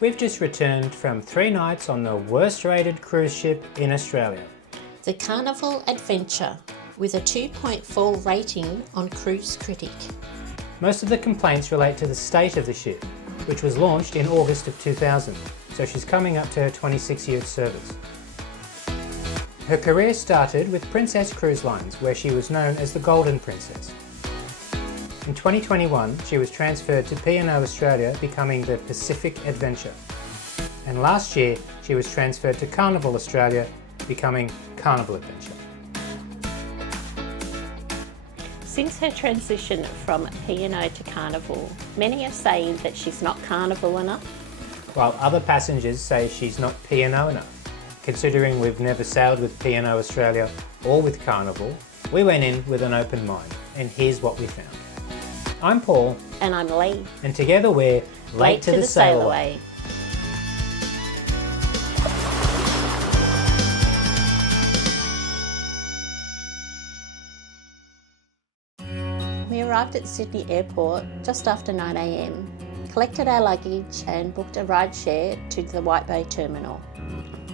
We've just returned from 3 nights on the worst rated cruise ship in Australia. The Carnival Adventure, with a 2.4 rating on Cruise Critic. Most of the complaints relate to the state of the ship, which was launched in August of 2000, so she's coming up to her 26-year service. Her career started with Princess Cruise Lines, where she was known as the Golden Princess. In 2021, she was transferred to P&O Australia, becoming the Pacific Adventure. And last year, she was transferred to Carnival Australia, becoming Carnival Adventure. Since her transition from P&O to Carnival, many are saying that she's not Carnival enough. While other passengers say she's not P&O enough. Considering we've never sailed with P&O Australia or with Carnival, we went in with an open mind, and here's what we found. I'm Paul. And I'm Lee. And together we're Late to the Sail Away. We arrived at Sydney Airport just after 9 AM, collected our luggage and booked a ride share to the White Bay Terminal.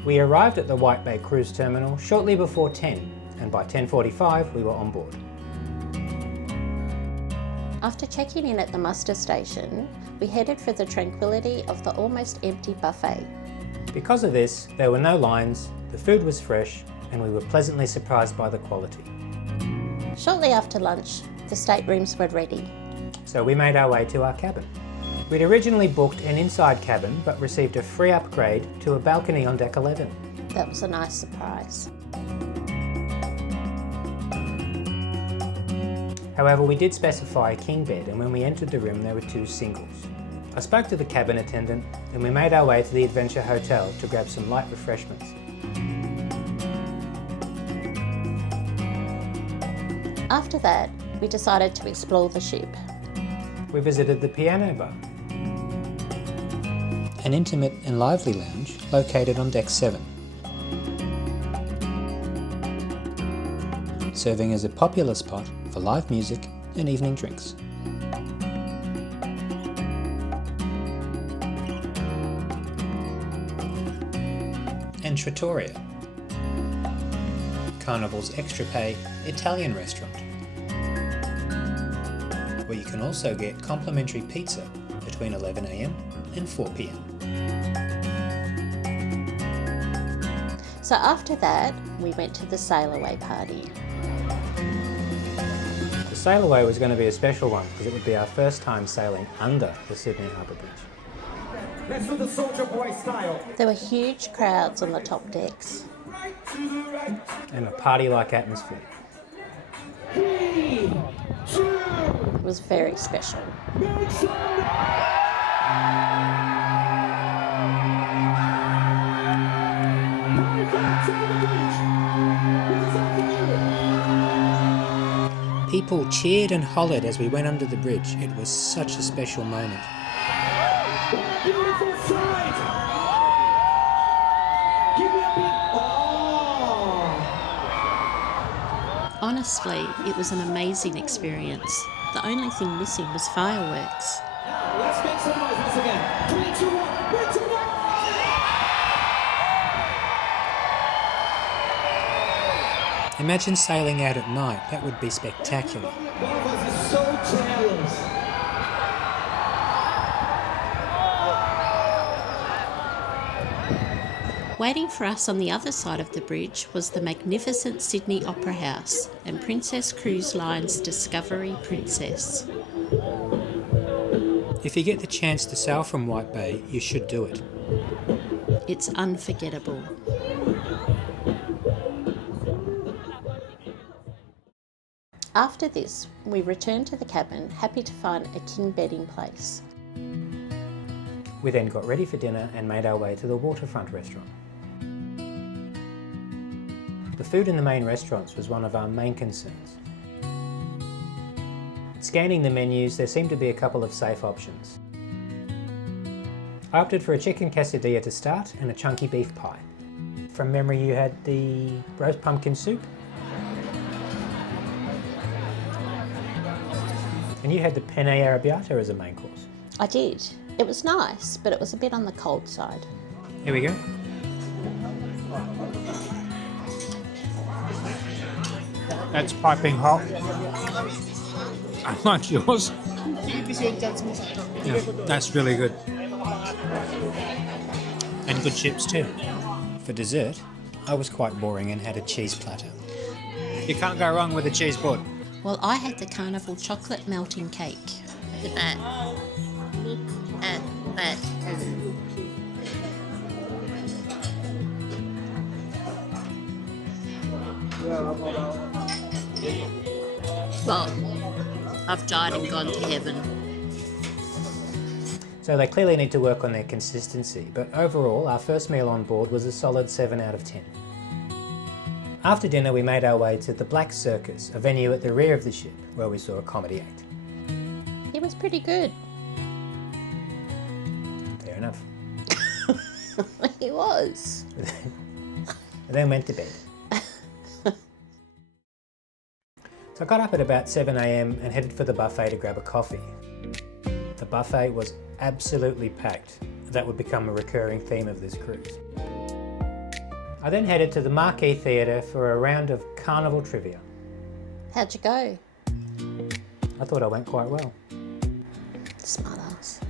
We arrived at the White Bay Cruise Terminal shortly before 10, and by 10:45 we were on board. After checking in at the muster station, we headed for the tranquility of the almost empty buffet. Because of this, there were no lines, the food was fresh, and we were pleasantly surprised by the quality. Shortly after lunch, the staterooms were ready. So we made our way to our cabin. We'd originally booked an inside cabin, but received a free upgrade to a balcony on deck 11. That was a nice surprise. However, we did specify a king bed, and when we entered the room there were 2 singles. I spoke to the cabin attendant and we made our way to the Adventure Hotel to grab some light refreshments. After that, we decided to explore the ship. We visited the piano bar, an intimate and lively lounge located on deck 7, serving as a popular spot for live music and evening drinks. And Trattoria, Carnival's extra pay Italian restaurant, where you can also get complimentary pizza between 11 AM and 4 PM. So after that, we went to the sail away party. The sail away was going to be a special one because it would be our first time sailing under the Sydney Harbour Bridge. Let's do the Soldier Boy style. There were huge crowds on the top decks. And a party-like atmosphere. 3, 2, It was very special. make some People cheered and hollered as we went under the bridge. It was such a special moment. beautiful sight. Give me a big Honestly, it was an amazing experience. The only thing missing was fireworks. Now let's make some noise once again. 3, 2, 1, make some noise. Imagine sailing out at night. That would be spectacular. One of us is so challenged. Waiting for us on the other side of the bridge was the magnificent Sydney Opera House and Princess Cruise Line's Discovery Princess. If you get the chance to sail from White Bay, you should do it. It's unforgettable. After this, we returned to the cabin, happy to find a king bed in place. We then got ready for dinner and made our way to the Waterfront restaurant. The food in the main restaurants was one of our main concerns. Scanning the menus, there seemed to be a couple of safe options. I opted for a chicken quesadilla to start and a chunky beef pie. From memory, you had the roast pumpkin soup. And you had the penne arrabbiata as a main course. I did. It was nice, but it was a bit on the cold side. Here we go. That's piping hot. I like yours. Yeah, that's really good. And good chips too. For dessert, I was quite boring and had a cheese platter. You can't go wrong with a cheese board. Well, I had the Carnival chocolate melting cake. Look at that. Look at that. Well, I've died and gone to heaven. So they clearly need to work on their consistency, but overall our first meal on board was a solid 7 out of 10. After dinner we made our way to the Black Circus, a venue at the rear of the ship where we saw a comedy act. It was pretty good. Fair enough. It was. And then went to bed. So I got up at about 7 AM and headed for the buffet to grab a coffee. The buffet was absolutely packed. That would become a recurring theme of this cruise. I then headed to the Marquee Theatre for a round of Carnival trivia. How'd you go? I thought I went quite well. Smart ass.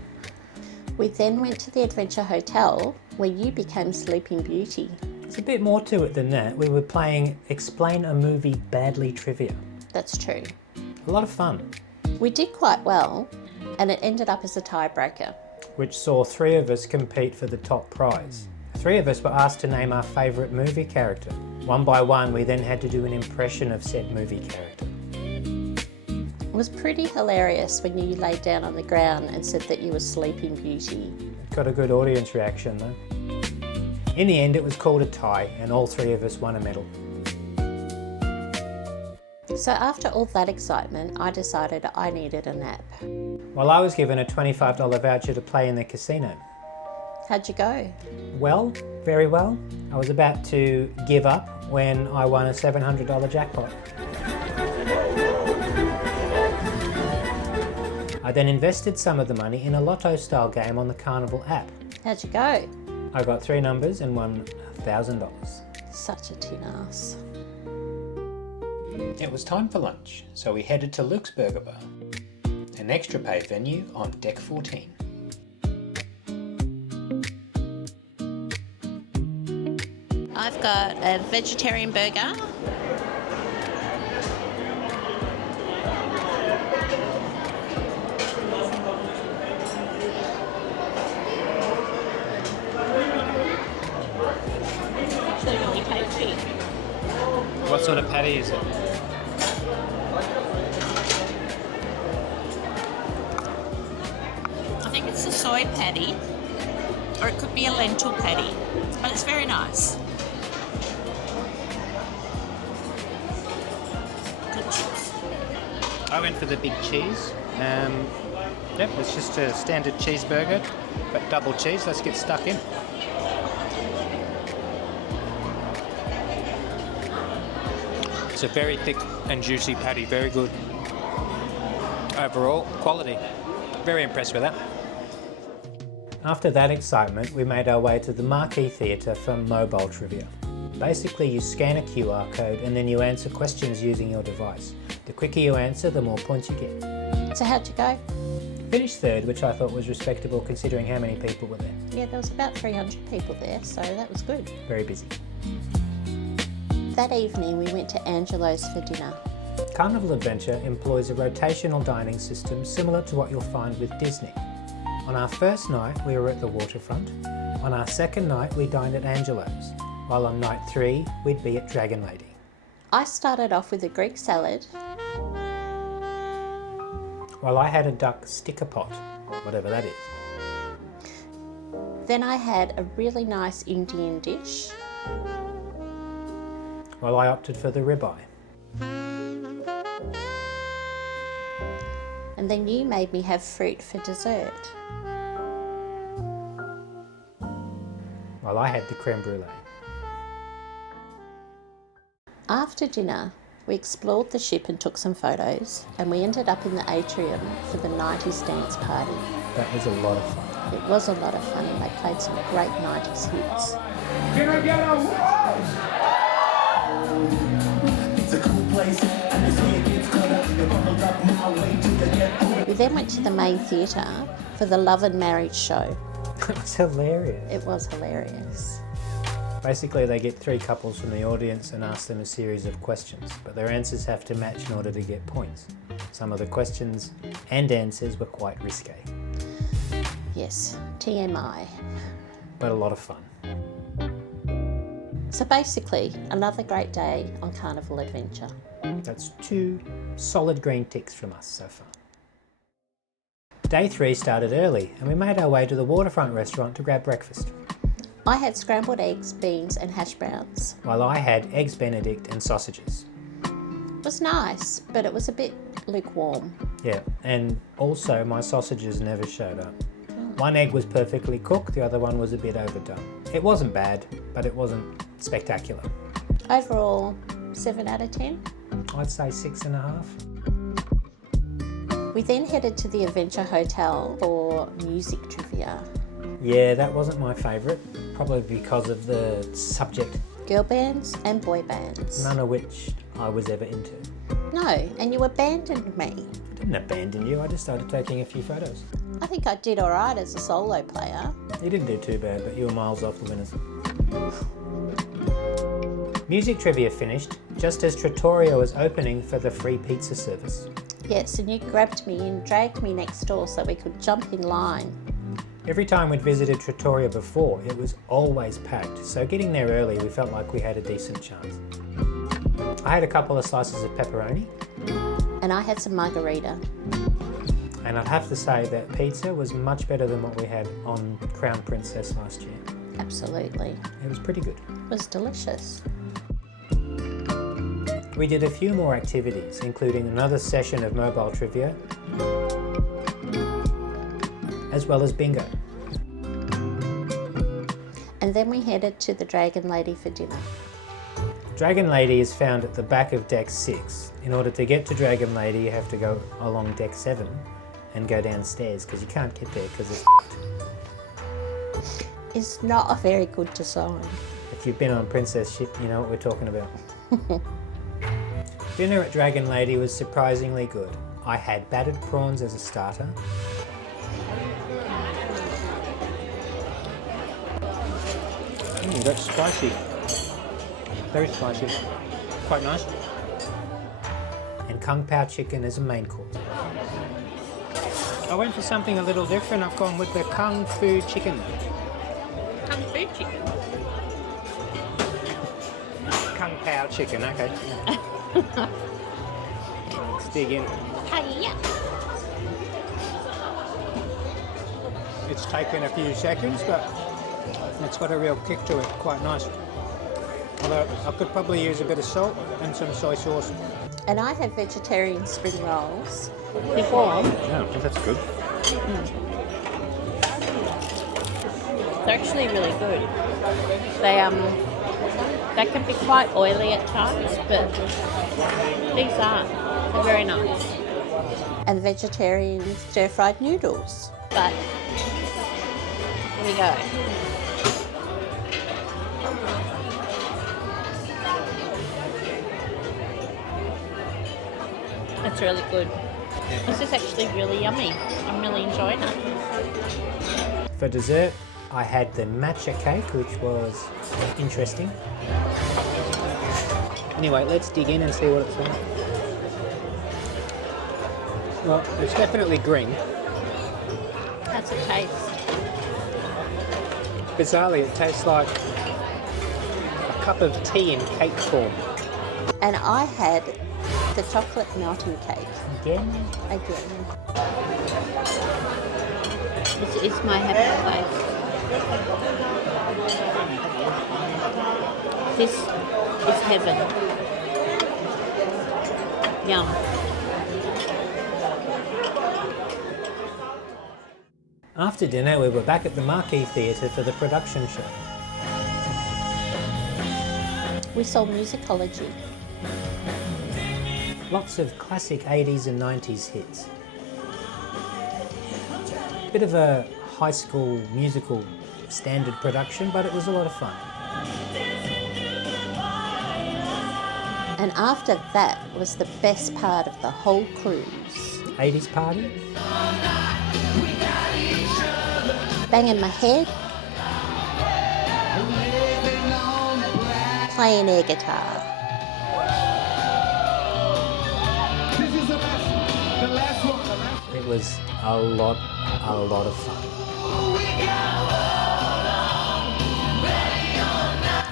We then went to the Adventure Hotel where you became Sleeping Beauty. There's a bit more to it than that. We were playing Explain a Movie Badly trivia. That's true. A lot of fun. We did quite well, and it ended up as a tiebreaker. Which saw 3 of us compete for the top prize. 3 of us were asked to name our favourite movie character. One by one, we then had to do an impression of said movie character. It was pretty hilarious when you laid down on the ground and said that you were Sleeping Beauty. Got a good audience reaction though. In the end, it was called a tie, and all 3 of us won a medal. So after all that excitement, I decided I needed a nap. While I was given a $25 voucher to play in the casino. How'd you go? Well, very well. I was about to give up when I won a $700 jackpot. I then invested some of the money in a lotto-style game on the Carnival app. How'd you go? I got 3 numbers and won $1,000. Such a tin ass. It was time for lunch, so we headed to Luke's Burger Bar, an extra paid venue on Deck 14. I've got a vegetarian burger. What sort of patty is it? I think it's a soy patty, or it could be a lentil patty, but it's very nice. Good chips. I went for the big cheese. Yep, it's just a standard cheeseburger, but double cheese. Let's get stuck in. It's a very thick and juicy patty, very good. Overall, quality. Very impressed with that. After that excitement, we made our way to the Marquee Theatre for mobile trivia. Basically, you scan a QR code and then you answer questions using your device. The quicker you answer, the more points you get. So how'd you go? Finished 3rd, which I thought was respectable considering how many people were there. Yeah, there was about 300 people there, so that was good. Very busy. That evening we went to Angelo's for dinner. Carnival Adventure employs a rotational dining system similar to what you'll find with Disney. On our first night, we were at the Waterfront. On our second night, we dined at Angelo's, while on night 3, we'd be at Dragon Lady. I started off with a Greek salad. While I had a duck sticker pot, whatever that is. Then I had a really nice Indian dish. While I opted for the ribeye. And then you made me have fruit for dessert. While I had the creme brulee. After dinner, we explored the ship and took some photos, and we ended up in the Atrium for the 90s dance party. That was a lot of fun. It was a lot of fun and they played some great 90s hits. Can I get a whoa? It's a cool place, and they say it gets colder. You're bundled up now, wait till you get older. We then went to the main theatre for the Love and Marriage show. It was hilarious. It was hilarious. Basically, they get 3 couples from the audience and ask them a series of questions, but their answers have to match in order to get points. Some of the questions and answers were quite risque, Yes, TMI. but a lot of fun. So basically, another great day on Carnival Adventure. That's 2 solid green ticks from us so far. Day 3 started early and we made our way to the Waterfront restaurant to grab breakfast, I had scrambled eggs, beans and hash browns. while I had eggs Benedict and sausages. It was nice, but it was a bit lukewarm. Yeah, and also my sausages never showed up. One egg was perfectly cooked, the other one was a bit overdone. It wasn't bad, but it wasn't spectacular. Overall, 7 out of 10. I'd say 6.5. We then headed to the Adventure Hotel for music trivia. Yeah, that wasn't my favourite, probably because of the subject, Girl bands and boy bands. none of which I was ever into. No, and you abandoned me. I didn't abandon you, I just started taking a few photos. I think I did alright as a solo player. You didn't do too bad, but you were miles off the winners. Music trivia finished just as Trattoria was opening for the free pizza service. Yes, and you grabbed me and dragged me next door so we could jump in line. Every time we'd visited Trattoria before, it was always packed, so getting there early we felt like we had a decent chance. I had a couple of slices of pepperoni, And I had some margarita. and I'd have to say that pizza was much better than what we had on Crown Princess last year. Absolutely. It was pretty good. It was delicious. We did a few more activities, including another session of mobile trivia, as well as bingo. And then we headed to the Dragon Lady for dinner. Dragon Lady is found at the back of deck 6. In order to get to Dragon Lady, you have to go along deck 7 and go downstairs because you can't get there because it's It's not a very good design. If you've been on Princess ship, you know what we're talking about. Dinner at Dragon Lady was surprisingly good. I had battered prawns as a starter. That's spicy. Very spicy. Quite nice. And Kung Pao chicken as a main course. I went for something a little different. I've gone with the Kung Fu chicken. Kung Fu chicken. Kung Pao chicken, okay. Let's dig in. Hiya. It's taken a few seconds, but it's got a real kick to it. Quite nice. Although I could probably use a bit of salt and some soy sauce. And I had vegetarian spring rolls before. Yeah, that's good. They're actually really good. They can be quite oily at times, but these aren't. They're very nice. And vegetarian stir-fried noodles. But here we go. It's really good. This is actually really yummy. I'm really enjoying it. For dessert, I had the matcha cake, which was interesting. Anyway, let's dig in and see what it's like. Well, it's definitely green. How's it taste? Bizarrely, it tastes like a cup of tea in cake form. And I had the chocolate melting cake. Again? This is my happy place. This is heaven. Yum. After dinner, we were back at the Marquee Theatre for the production show. We saw musicology. Lots of classic 80s and 90s hits. Bit of a high school musical standard production, but it was a lot of fun. And after that was the best part of the whole cruise. 80s party? Banging my head, playing air guitar. It was a lot of fun.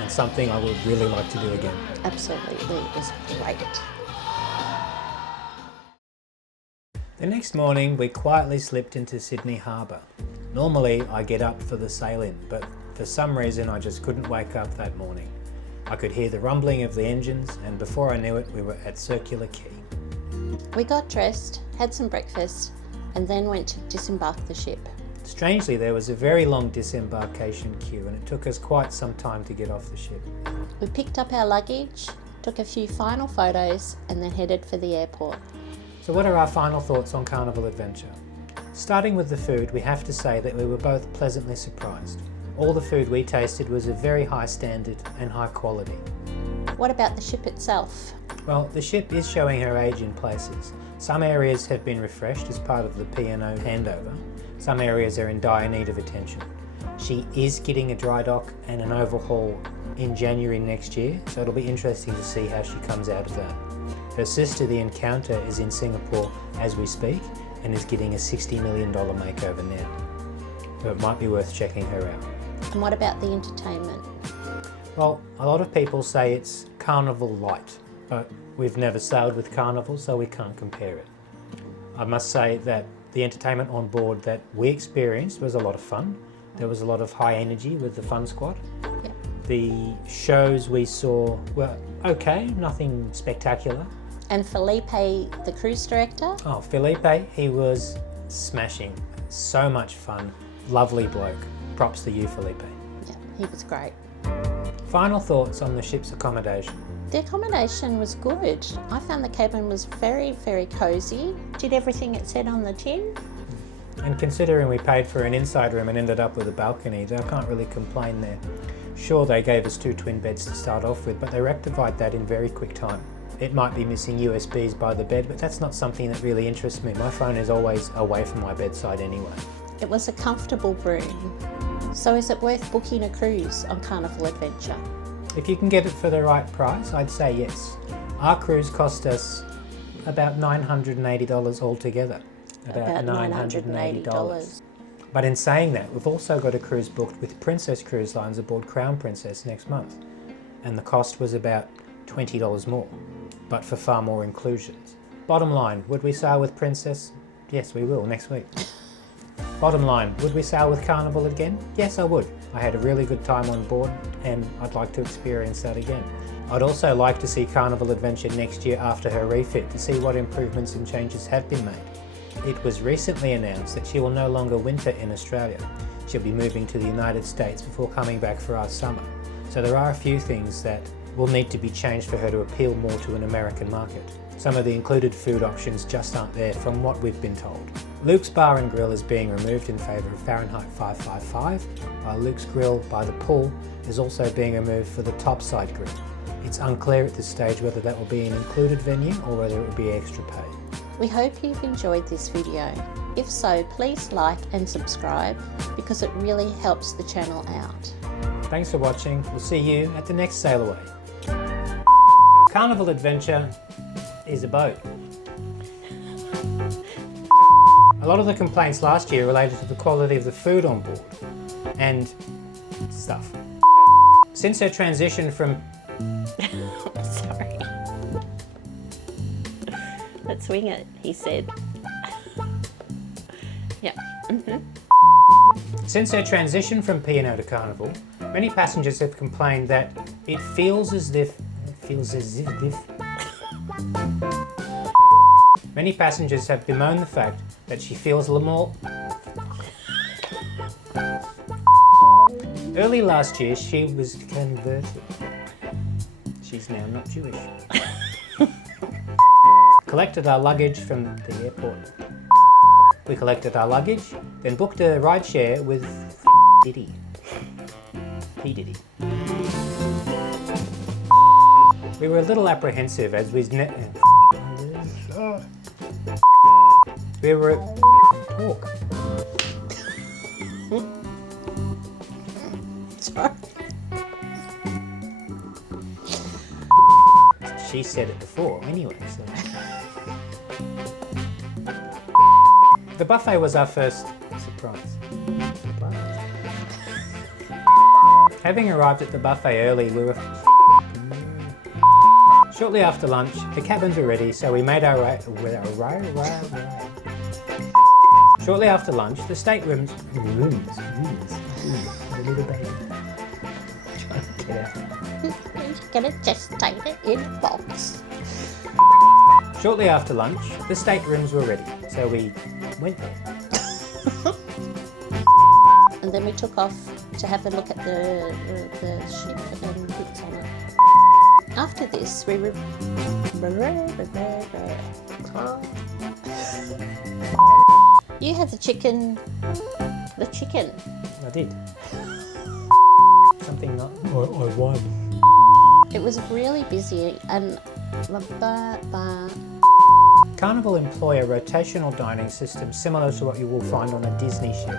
And something I would really like to do again. Absolutely, it was great. The next morning, we quietly slipped into Sydney Harbour. Normally, I get up for the sail-in, but for some reason I just couldn't wake up that morning. I could hear the rumbling of the engines, and before I knew it, we were at Circular Quay. We got dressed, had some breakfast, and then went to disembark the ship. Strangely, there was a very long disembarkation queue, and it took us quite some time to get off the ship. We picked up our luggage, took a few final photos, and then headed for the airport. So what are our final thoughts on Carnival Adventure? Starting with the food, we have to say that we were both pleasantly surprised. All the food we tasted was of very high standard and high quality. What about the ship itself? Well, the ship is showing her age in places. Some areas have been refreshed as part of the P&O handover. Some areas are in dire need of attention. She is getting a dry dock and an overhaul in January next year, so it'll be interesting to see how she comes out of that. Her sister, the Encounter, is in Singapore as we speak and is getting a $60 million makeover now. So it might be worth checking her out. And what about the entertainment? Well, a lot of people say it's Carnival Light, but we've never sailed with Carnival, so we can't compare it. I must say that the entertainment on board that we experienced was a lot of fun. There was a lot of high energy with the Fun Squad. Yeah. The shows we saw were okay, nothing spectacular. And Felipe, the cruise director? Oh, Felipe, he was smashing. So much fun. Lovely bloke. Props to you, Felipe. Yeah, he was great. Final thoughts on the ship's accommodation. The accommodation was good. I found the cabin was very, very cosy. Did everything it said on the tin. And considering we paid for an inside room and ended up with a balcony, I can't really complain there. Sure, they gave us 2 twin beds to start off with, but they rectified that in very quick time. It might be missing USBs by the bed, but that's not something that really interests me. My phone is always away from my bedside anyway. It was a comfortable room. So is it worth booking a cruise on Carnival Adventure? If you can get it for the right price, I'd say yes. Our cruise cost us about $980 altogether. About $980. But in saying that, we've also got a cruise booked with Princess Cruise Lines aboard Crown Princess next month. And the cost was about $20 more, but for far more inclusions. Bottom line, would we sail with Princess? Yes, we will next week. Bottom line, would we sail with Carnival again? Yes, I would. I had a really good time on board and I'd like to experience that again. I'd also like to see Carnival Adventure next year after her refit to see what improvements and changes have been made. It was recently announced that she will no longer winter in Australia. She'll be moving to the United States before coming back for our summer. So there are a few things that will need to be changed for her to appeal more to an American market. Some of the included food options just aren't there from what we've been told. Luke's Bar and Grill is being removed in favour of Fahrenheit 555, while Luke's Grill by the pool is also being removed for the topside grill. It's unclear at this stage whether that will be an included venue or whether it will be extra paid. We hope you've enjoyed this video. If so, please like and subscribe because it really helps the channel out. Thanks for watching. We'll see you at the next sail away. Carnival Adventure is a boat. A lot of the complaints last year related to the quality of the food on board and stuff. Since her transition from... Sorry. Let's wing it, he said. Yeah. Since her transition from P&O to Carnival, many passengers have complained that it feels as if... Many passengers have bemoaned the fact that she feels a little more... Early last year, she was converted. She's now not Jewish. Collected our luggage from the airport. We collected our luggage, then booked a rideshare with Diddy. P. Diddy. We were a little apprehensive as we were talk. Sorry. She said it before anyway. So. The buffet was our first surprise. Having arrived at the buffet early, we were shortly after lunch. The cabins were ready, so we made our way. Shortly after lunch, the staterooms. The little baby. Trying to get out. Gonna gestate it in a box. Shortly after lunch, the staterooms were ready, so we went there. And then we took off to have a look at the ship and bits on it. After this, we were. You had the chicken. The chicken. I did. Something not. I won. It was really busy and. Carnival employ a rotational dining system similar to what you will find on a Disney ship.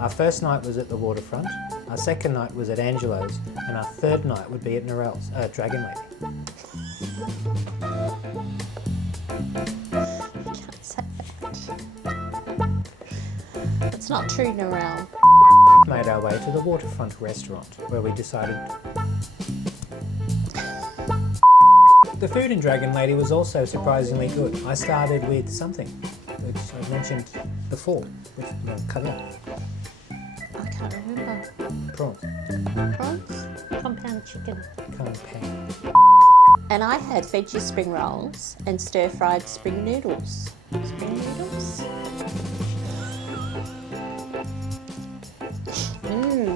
Our first night was at the Waterfront, our second night was at Angelo's, and our third night would be at Norell's, Dragon Lady. Can't say that. It's not true, Norell. Made our way to the Waterfront restaurant, where we decided. The food in Dragon Lady was also surprisingly good. I started with something, which I mentioned before, which cut off. I can't remember. Prawns. Prawns? Compound chicken. Compound. And I had veggie spring rolls and stir-fried spring noodles. Spring noodles?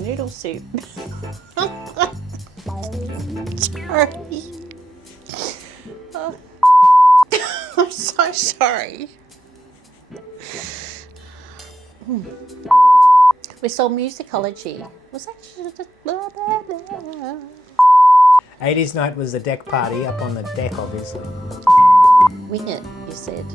Noodle soup. Sorry. Oh. I'm so sorry. We saw musicology. Was that just blah, blah, blah. 80s night was the deck party up on the deck, obviously. Wing it, you said.